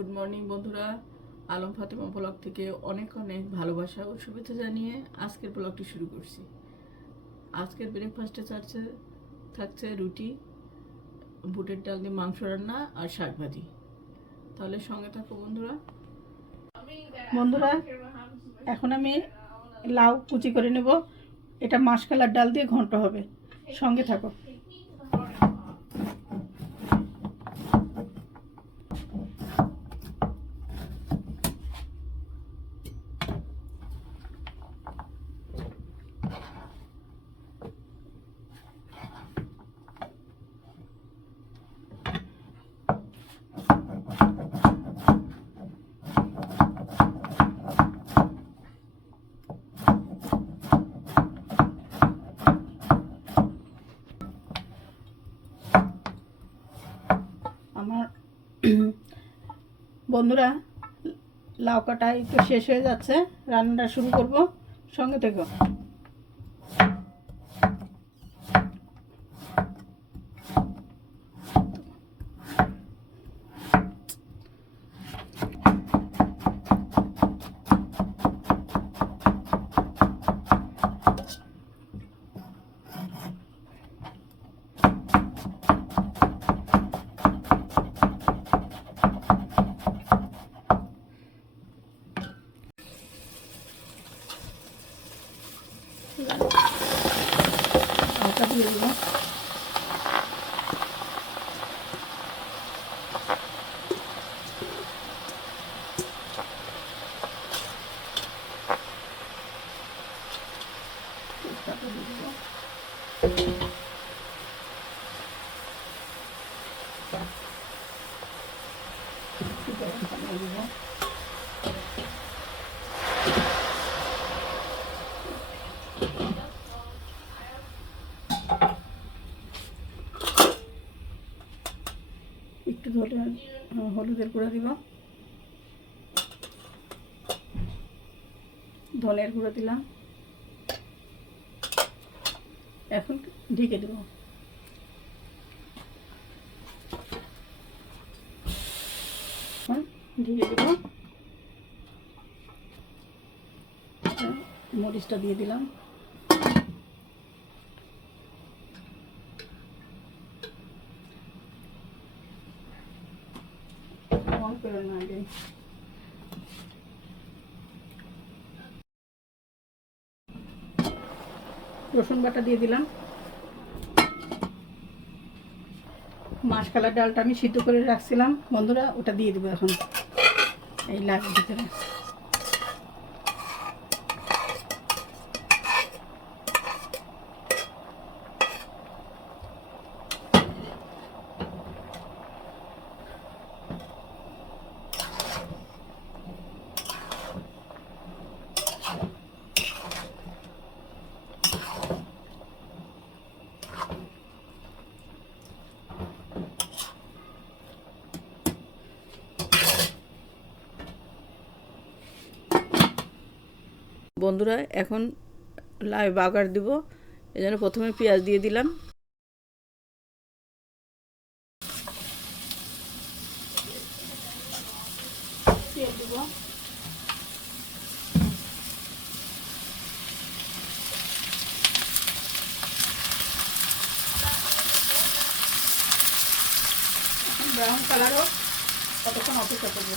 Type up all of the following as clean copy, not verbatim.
Good morning বন্ধুরা, Alam Fatema blog থেকে অনেক অনেক ভালোবাসা ও শুভেচ্ছা জানিয়ে আজকের ব্লগটি শুরু করছি। আজকের ব্রেকফাস্টে থাকছে রুটি, বুটের ডাল দিয়ে মাংস রান্না আর শাক ভাজি। তাহলে সঙ্গে থাকো বন্ধুরা। এখন আমি লাউ কুচি করে নেব। এটা মাসকলার ডাল দিয়ে ঘন্ট হবে, সঙ্গে থাকো। আমার বন্ধুরা, লাউ কাটা একটু শেষ হয়ে যাচ্ছে, রান্নাটা শুরু করব, সঙ্গে থেকো। লাউটা দিয়ে দেবো। একটু ধরে হলুদের গুঁড়া দিব, ধনের গুঁড়ো দিলাম, এখন ঢেকে দেব। ঢেকে দেব, মরিচটা দিয়ে দিলাম, রসুন বাটা দিয়ে দিলাম। মাসকলার ডালটা আমি সিদ্ধ করে রাখছিলাম বন্ধুরা, ওটা দিয়ে দেবো এখন এই লাউয়ের ভিতরে। বন্ধুরা, এখন লাউ বাগার দিব, এই জন্য প্রথমে পেঁয়াজ দিয়ে দিলাম। তেল দিব, ব্রাউন কালার হোক ততক্ষণ অপেক্ষা করবো।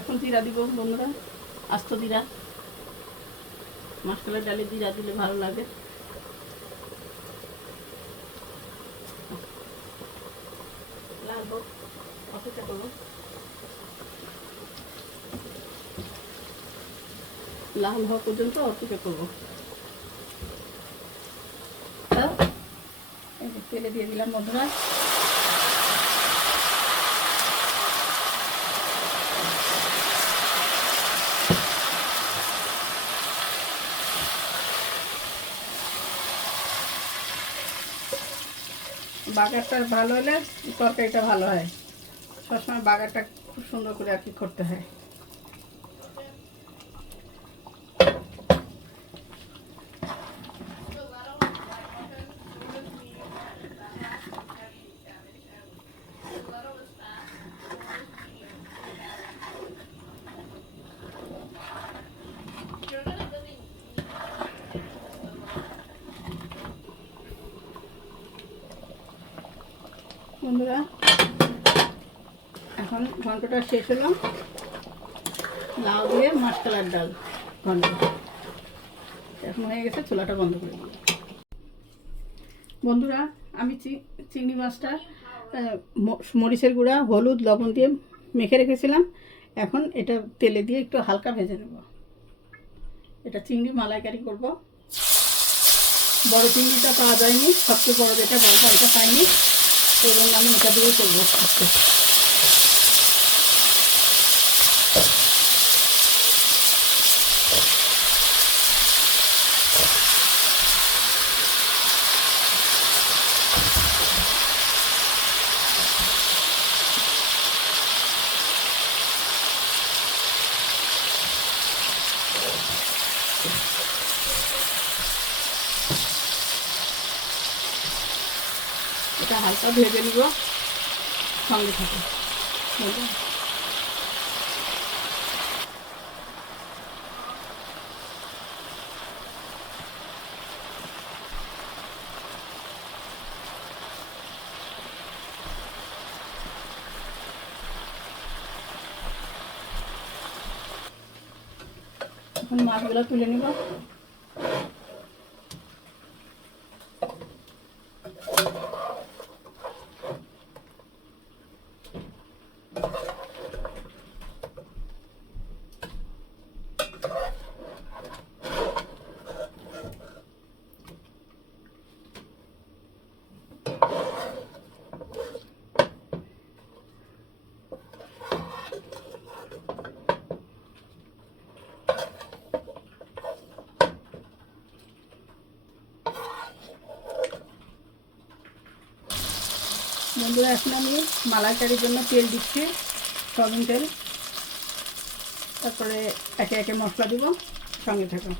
এখন জিরা দিব বন্ধুরা, আস্ত জিরা। মাসকলার ডালে জিরা দিলে ভালো লাগে। লাল হোক, অপেক্ষা করবো। লাল হওয়া পর্যন্ত অপেক্ষা করবো। তেলে দিয়ে দিলাম বন্ধুরা। বাগারটা ভালো হলে তরকারিটা ভালো হয়। সবসময় বাগারটা খুব সুন্দর করে আর কি করতে হয়। বন্ধুরা এখন ঘন্টটা শেষ হলো, লাউ দিয়ে মাসকলার ডাল ঘন্ট এখন হয়ে গেছে। চুলাটা বন্ধ করে দিই। বন্ধুরা আমি চিংড়ি মাছটা মরিচের গুঁড়া, হলুদ, লবণ দিয়ে মেখে রেখেছিলাম। এখন এটা তেলে দিয়ে একটু হালকা ভেজে নেব। এটা চিংড়ি মালাইকারি করব। বড় চিংড়িটা পাওয়া যায়নি, সবচেয়ে বড় যেটা বড়টা এটা পাইনি, এবং আমি এটা দিয়ে করবো। এটা হালকা ভেজে নিব, সঙ্গে থাকে। এখন মাছগুলো তুলে নিব। বন্ধুরা এখন আমি মালাইকারির জন্য তেল দিচ্ছি, সয়াবিন তেল। তারপরে একে একে মশলা দিব, সঙ্গে থাকুন।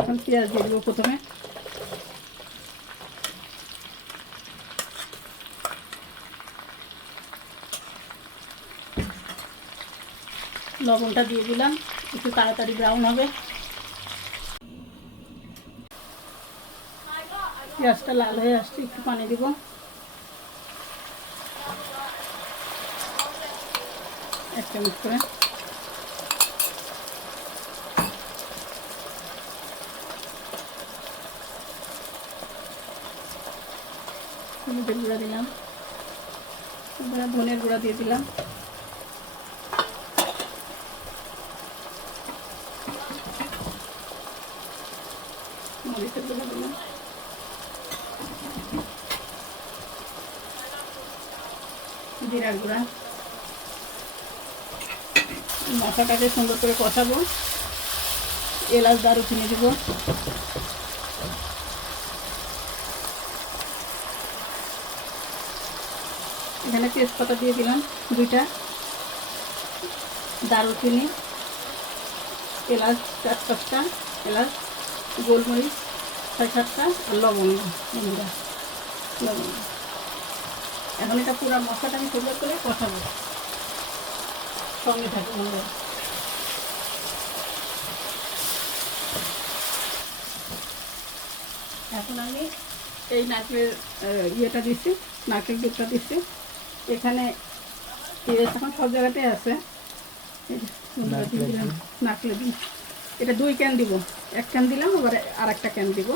এখন পেঁয়াজ দিয়ে দেবো প্রথমে। লবণটা দিয়ে দিলাম, একটু তাড়াতাড়ি ব্রাউন হবে। পেঁয়াজটা লাল হয়ে আসছে, একটু পানি দিব। এক চামচ করে। হলুদের গুঁড়া দিলাম, ধনের গুঁড়া দিয়ে দিলাম। মরিচের গুঁড়া দিলাম। জিরার গুঁড়া। মশলাটাকে সুন্দর করে কষাবো। এলাচ, দারুচিনি দিব। এখানে তেজপাতা দিয়ে দিলাম 2টা, দারুচিনি, এলাচ 4-5টা এলাচ, গোলমরিচ 6-7টা, আর লবঙ্গ। লবঙ্গ। এখন এটা পুরো মশলাটা আমি সুন্দর করে কষাবো, সঙ্গে থাকবো। এখন আমি এই নারকেলের ইয়েটা দিচ্ছি, নারকেল দুধটা দিচ্ছি। এখানে এখন সব জায়গাতেই আছে নারকেলের দুধ। এটা 2 ক্যান দিব, 1 ক্যান দিলাম, এবারে আর একটা ক্যান দিব।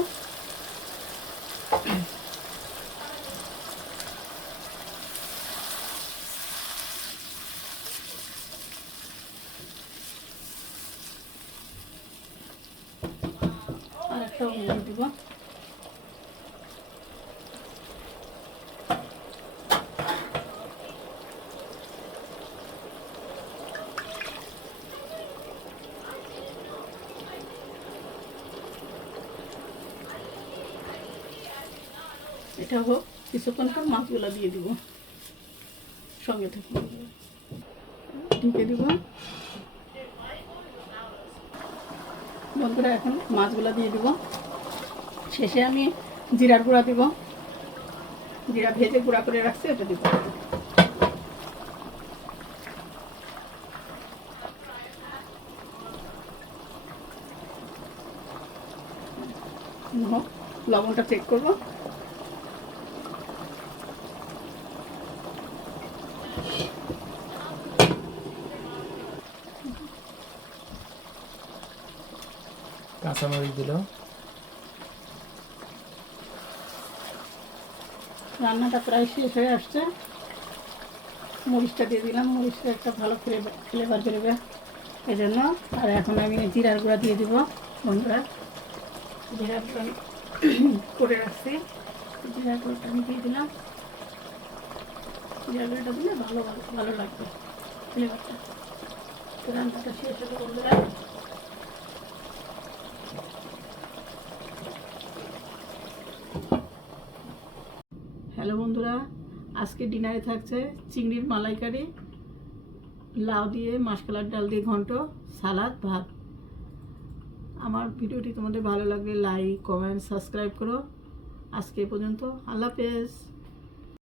আর একটা দিব। এটা হোক, কিছুক্ষণ পর মাছগুলো দিয়ে দিব, সঙ্গে থেকে ঢেকে দিব। বন্ধুরা এখন মাছগুলো দিয়ে দিব। শেষে আমি জিরার গুঁড়া দিব, জিরা ভেজে গুঁড়া করে রাখছি, এটা দিব। লবণটা চেক করবো। কাঁচামরিচ দিল। রান্নাটা প্রায় শেষ হয়ে আসছে। মরিচটা দিয়ে দিলাম, মরিচটা একটা ভালো ফ্লেভার বেরোবে এই জন্য। আর এখন আমি জিরার গুঁড়া দিয়ে দিব বন্ধুরা। জিরার গুঁড়া করে রাখছি, জিরার গুঁড়োটা আমি দিয়ে দিলাম। জিরার গুঁড়োটা দিলে ভালো ভালো ভালো লাগবে ফ্লেভারটা। তো রান্নাটা শেষ হলো বন্ধুরা। হ্যালো বন্ধুরা, আজকে ডিনারে থাকছে চিংড়ির মালাইকারি, লাউ দিয়ে মাসকলার ডাল দিয়ে ঘন্ট, সালাদ, ভাত। আমার ভিডিওটি তোমাদের ভালো লাগলে লাইক, কমেন্ট, সাবস্ক্রাইব করো। আজকে এ পর্যন্ত, আল্লাহ হাফেজ।